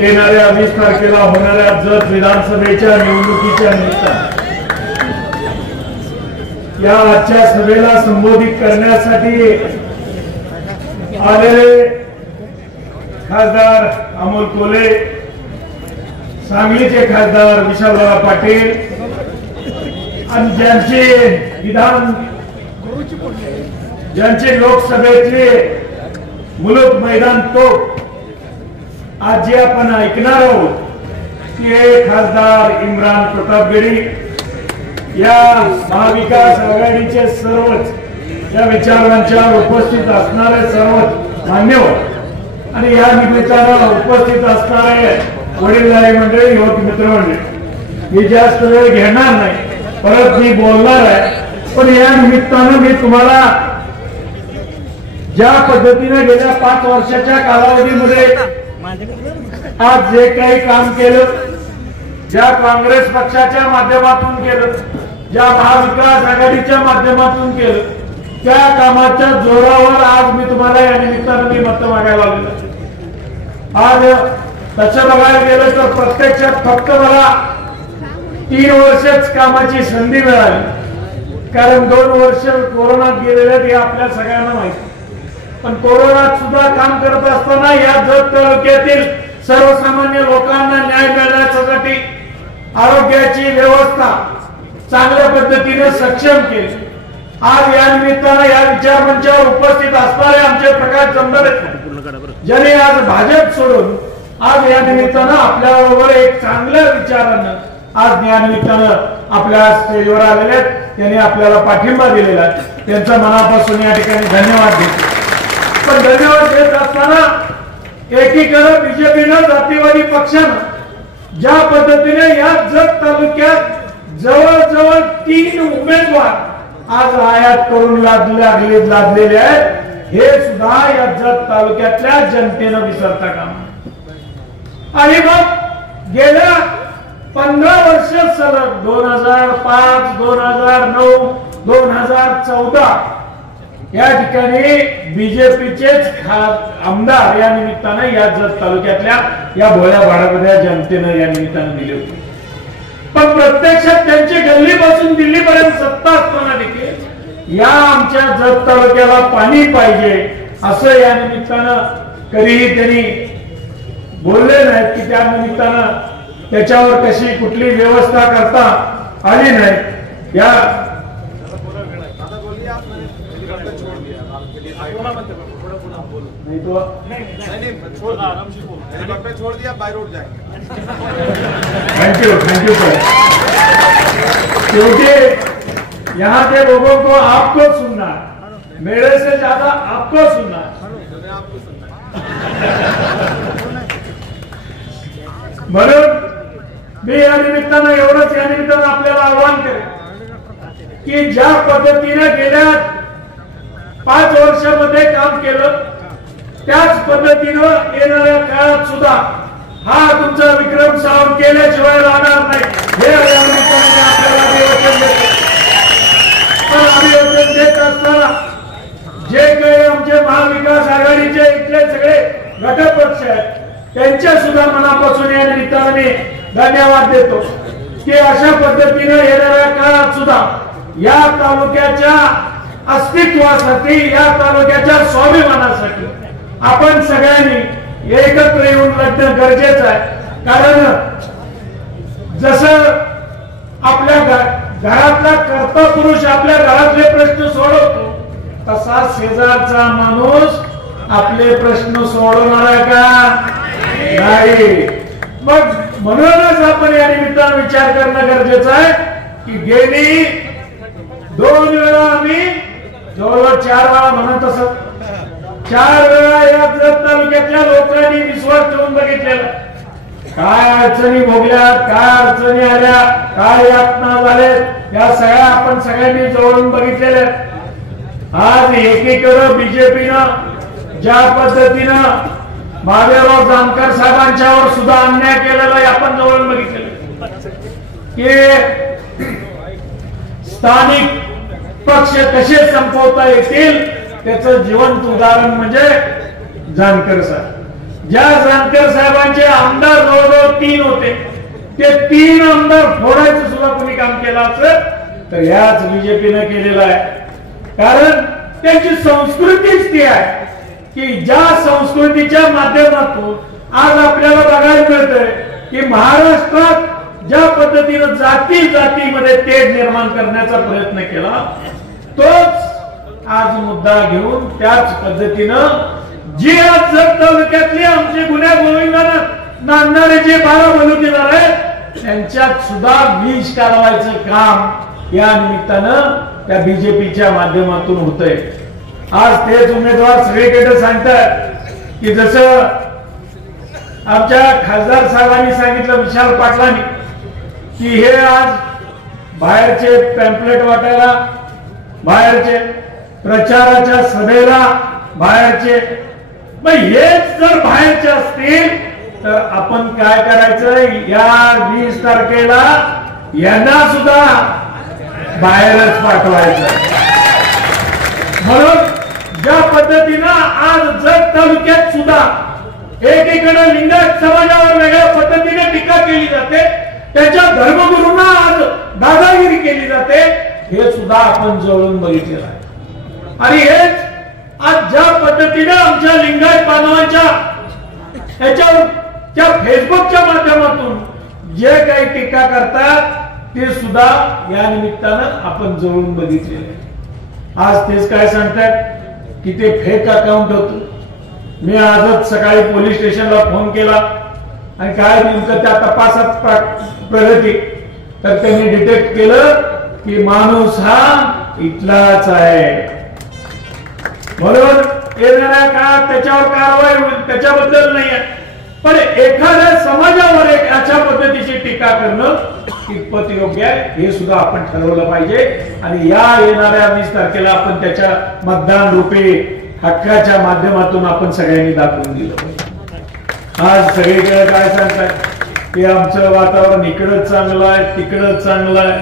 येणाऱ्या 20 तारखेला होणाऱ्या जत विधानसभेच्या निवडणुकीच्या निमित्तानं या आजच्या सभेला संबोधित करण्यासाठी आलेले खासदार अमोल कोल्हे, सांगलीचे खासदार विशालराव पाटील आणि ज्यांचे लोकसभेतले मुलुक मैदान तोप आज जे आपण ऐकणार आहोत ते खासदार इम्रान प्रतापगडी या महाविकास आघाडीचे सर्वच या विचारांच्यावर उपस्थित असणारे सर्वच मान्यवर आणि या निमित्तानं उपस्थित असणारे वडीलधारी मंडळी, युवक मित्रमंडळी, मी जास्त वेळ घेणार नाही, परत मी बोलणार आहे, पण या निमित्तानं मी तुम्हाला ज्या पद्धतीने गेल्या 5 वर्षाच्या कालावधीमध्ये आज जे काही काम केलं, ज्या काँग्रेस पक्षाच्या माध्यमातून केलं, ज्या महाविकास आघाडीच्या माध्यमातून केलं, त्या कामाच्या जोरावर आज मी तुम्हाला या निमित्तानं मी मत मागायला लागलो. आज तसं बघायला गेलं तर प्रत्यक्षात फक्त मला 3 वर्षच कामाची संधी मिळाली, कारण 2 वर्ष कोरोनात गेलेले हे आपल्या सगळ्यांना माहिती. पण कोरोनात सुद्धा काम करत असताना या जत तालुक्यातील सर्वसामान्य लोकांना न्याय मिळण्यासाठी आरोग्याची व्यवस्था चांगल्या पद्धतीने सक्षम केली. आज या निमित्तानं या विचारमंचावर उपस्थित असणारे आमचे प्रकाश जमदारे, ज्यांनी आज भाजप सोडून आज या निमित्तानं आपल्याबरोबर एक चांगल्या विचारानं आज या निमित्तानं आपल्या स्टेजवर आलेले आहेत, त्यांनी आपल्याला पाठिंबा दिलेला आहे, त्यांचा मनापासून या ठिकाणी धन्यवाद देतो. पण धन्यवाद देत असताना एकीकडे बीजेपीनं, जातीवादी पक्षानं ज्या पद्धतीने या जत तालुक्यात जवळजवळ 3 उमेदवार आज आयात करून लादलेले आहेत, हे सुद्धा या जत तालुक्यातल्या जनतेनं विसरता कामा. आणि मग गेल्या 15 वर्ष सलग 2005, 2009, 2014 या ठिकाणी बीजेपीचेच आमदार या निमित्तानं या जत तालुक्यातल्या या भोळ्या भाडामध्ये जनतेनं या निमित्तानं दिले होते. पण प्रत्यक्षात त्यांची गल्लीपासून दिल्लीपर्यंत सत्ता असताना देखील या आमच्या जत तालुक्याला पाणी पाहिजे असं या निमित्तानं कधीही त्यांनी बोलले नाहीत की त्या निमित्तानं त्याच्यावर कशी कुठली व्यवस्था करता आली नाही. या नहीं तो छोड़ दिया बाय रोड जाए. Thank you sir. क्योंकि यहाँ के लोगों को आपको सुनना, मेरे से ज्यादा आपको सुनना. म्हणून मी या निमित्तानं एवढंच या निमित्तानं आपल्याला आवाहन करेन की ज्या पद्धतीने गेल्या 5 वर्षामध्ये काम केलं त्याच पद्धतीनं येणाऱ्या काळात सुद्धा हा तुमचा विक्रम सावध केल्याशिवाय राहणार नाही, हे या निमित्ताने आपल्याला अभिवचन देतो. पण अभिवचन देत असताना जे काही आमचे महाविकास आघाडीचे इथले सगळे घटकपक्ष आहेत त्यांच्या सुद्धा मनापासून या निमित्ताने मी धन्यवाद देतो की अशा पद्धतीने येणाऱ्या काळात सुद्धा या तालुक्याच्या अस्तित्वासाठी, या तालुक्याच्या स्वाभिमानासाठी आपण सगळ्यांनी एकत्र येऊन लढणं गरजेचं आहे. कारण जसं आपल्या घरातला कर्ता पुरुष आपल्या घरातले प्रश्न सोडवतो तसा शेजारचा माणूस आपले प्रश्न सोडवणार आहे का? नाही. मग म्हणूनच आपण या निमित्तानं विचार करणं गरजेचं आहे की गेली 2 वेळा आम्ही जवळजवळ 4 वेळा म्हणत असत 4 वेळा या जत तालुक्यातल्या लोकांनी विश्वास ठेवून बघितलेला. काय अडचणी भोगल्यात, काय अडचणी आल्या, काय यातना झाले, या सगळ्या आपण सगळ्यांनी जवळून बघितलेल्या. आज एकीकडे बीजेपीनं ज्या पद्धतीनं महादेवराव जानकर साहेबांच्यावर सुद्धा अन्याय केलेला आहे आपण जवळून बघितलेलं की स्थानिक पक्ष कसे संपवता येतील त्याचं जिवंत उदाहरण म्हणजे जानकर साहेब. ज्या जानकर साहेबांचे आमदार जवळजवळ 3 होते, ते 3 आमदार फोडायचं सुद्धा कोणी काम केलं असेल तर याच बीजेपीने केलेलं आहे. कारण त्यांची संस्कृतीच ती आहे की ज्या संस्कृतीच्या माध्यमातून आज आपल्याला बघायला मिळतंय की महाराष्ट्रात ज्या पद्धतीने जाती जातीमध्ये तेढ निर्माण करण्याचा प्रयत्न केला, तोच आज मुद्दा घेऊन त्याच पद्धतीनं जे आज जत तालुक्यातले आमचे गुन्ह्या गोविंदानं नांदणारे जे 12 बलुतेदार आहेत त्यांच्यात सुद्धा विष कालवायचं काम या निमित्तानं त्या बीजेपीच्या माध्यमातून होतंय. आज तेच उमेदवार सगळीकडे सांगतात की जसं आमच्या खासदार साहेबांनी सांगितलं, विशाल पाटलांनी, की हे आज बाहेरचे पॅम्पलेट वाटायला, बाहेरचे प्रचाराच्या सभेला बाहेरचे, मग हेच जर बाहेरचे असतील तर आपण काय करायचं, या 20 तारखेला यांना सुद्धा बाहेरच पाठवायचं. म्हणून ज्या पद्धतीनं आज जत तालुक्यात सुद्धा एकीकडे लिंगायत समाजावर वेगळ्या पद्धतीने टीका केली जाते, त्याच्या धर्मगुरूंना आज दादागिरी केली जाते, हे सुद्धा आपण जवळून बघितलेलं आहे. आणि हेच आज ज्या पद्धतीने आमच्या लिंगायत बांधवांच्या त्याच्यावर त्या फेसबुकच्या माध्यमातून जे काही टीका करतात ते सुद्धा या निमित्तानं आपण जवळून बघितलेले. आज तेच काय सांगतात की ते फेक अकाउंट होतं. मी आजच सकाळी पोलीस स्टेशनला फोन केला आणि काय नेमकं त्या तपासात प्रगती, तर त्यांनी डिटेक्ट केलं की माणूस हा इथलाच आहे. म्हणून येणाऱ्या काळात त्याच्यावर कारवाई होईल, त्याच्याबद्दल नाही आहे. पण एखाद्या समाजावर एक अशा पद्धतीची टीका करणं कितपत योग्य आहे हे सुद्धा आपण ठरवलं पाहिजे. आणि या येणाऱ्या 20 तारखेला आपण त्याच्या मतदान रूपी हक्काच्या माध्यमातून आपण सगळ्यांनी दाखवून दिलं. आज सगळीकडे काय सांगताय की आमचं वातावरण इकडं चांगलं आहे, तिकडं चांगलं आहे,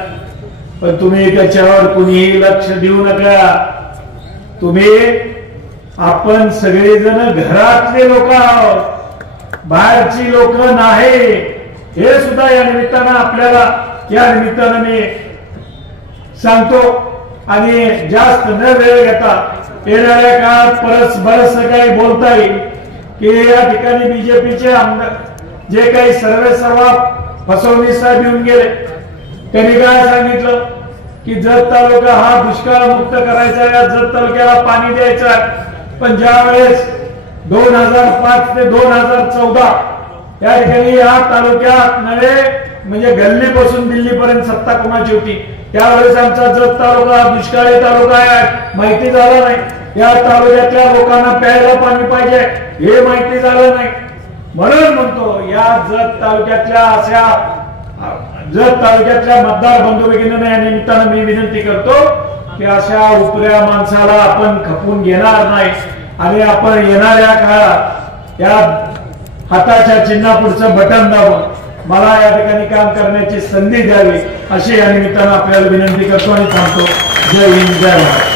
पण तुम्ही त्याच्यावर कुणीही लक्ष देऊ नका. तुम्ही आपण सगळेजण घरातले लोक आहोत, बाहेरची लोक नाही, हे सुद्धा या निमित्तानं आपल्याला या निमित्तानं मी सांगतो. आणि जास्त न वेळ घेता येणाऱ्या काळात बरंच काही बोलता येईल की या ठिकाणी बीजेपीचे आमदार जे काही सर्वेसर्वा फसवणीस साहेब येऊन गेले, त्यांनी काय सांगितलं की जत तालुका हा दुष्काळ मुक्त करायचा, या जत तालुक्याला पाणी द्यायचं. पण ज्या वेळेस 2005 ते 2014 या ठिकाणी या तालुक्यात नव्हे म्हणजे गल्लीपासून दिल्लीपर्यंत सत्ता कोणाची होती, त्यावेळेस आमचा जत तालुका हा दुष्काळी तालुका आहे माहिती झालं नाही. या तालुक्यातल्या लोकांना प्यायला पाणी पाहिजे हे माहिती झालं नाही. म्हणून म्हणतो या जत तालुक्यातल्या मतदार बंधू भगिनींना या निमित्तानं मी विनंती करतो की अशा उपऱ्या माणसाला आपण खपवून घेणार नाही. आणि आपण येणाऱ्या काळात या हाताच्या चिन्हापुढचं बटन दाबून मला या ठिकाणी काम करण्याची संधी द्यावी अशी या निमित्तानं आपल्याला विनंती करतो आणि थांबतो. जय हिंद, जय भारत.